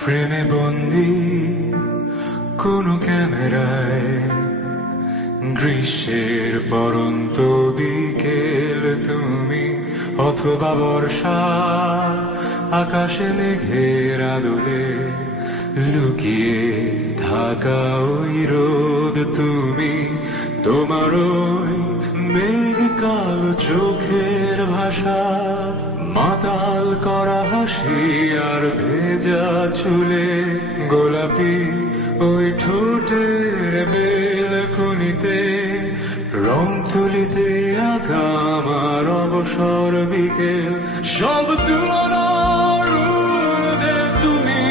ফ্রেমে বন্দি কোনো ক্যামেরায় গ্রীষ্মের পরন্ত বিকেল তুমি, অথবা বর্ষা আকাশে মেঘের আদলে লুকিয়ে থাকা ওই রোদ তুমি। তোমার ওই মেঘ কালো চোখের ভাষা, মাতাল করা হাসি আর ভেজা চুলে, গোলাপি ওই ঠোঁটের বেলকুনিতে রং তুলিতে আঁকা আমার অবসর বিকেল। সব তুলনার ঊর্ধ্বে তুমি,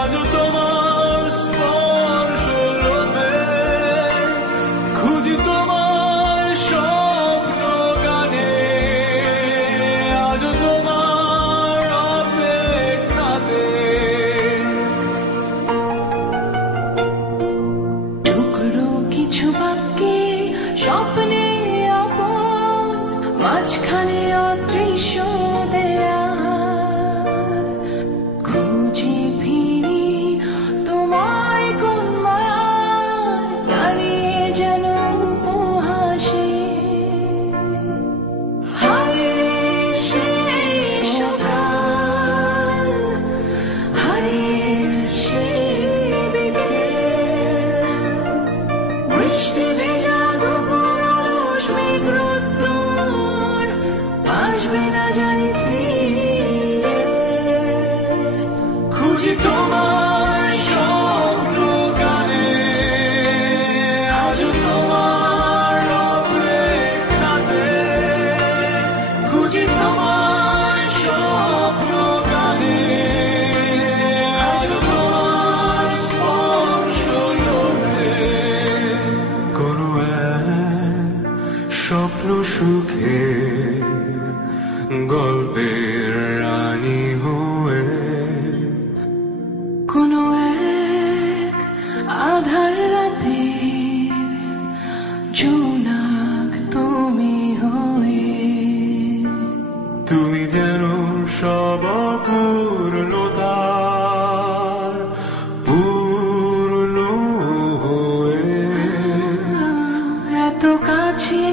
আজ তোমার স্পর্শ লোভে খুঁজি তোমার স্বপ্ন গানে, আজ তোমার অপেক্ষাতে। টুকরো কিছু বাক্যে স্বপ্নে আপন, মাঝখানে অদৃশ্য দেয়াল, খুঁজে ফিরি তোমায় কোন মায়ায়, দাঁড়িয়ে যেন উপহাসে। হারিয়ে সেই সকাল, হারিয়ে সেই বিকেল, বৃষ্টি ভেজা দুপুর অলস মেঘ রোদ্দুর, আসবে না জানি ফিরে। খুঁজি তোমার স্বপ্ন গানে, আজ তোমার অপেক্ষাতে। খুঁজি তোমার স্বপ্ন গানে, আজ তোমার স্পর্শ লোভে। কোনো এক স্বপ্ন সুখে গল্পের রানী হয়ে, কোনো এক আধার রাতে জোনাক তুমি হয়ে। তুমি যেন সব অপূর্ণতার পূর্ণ হয়ে। এত কাছে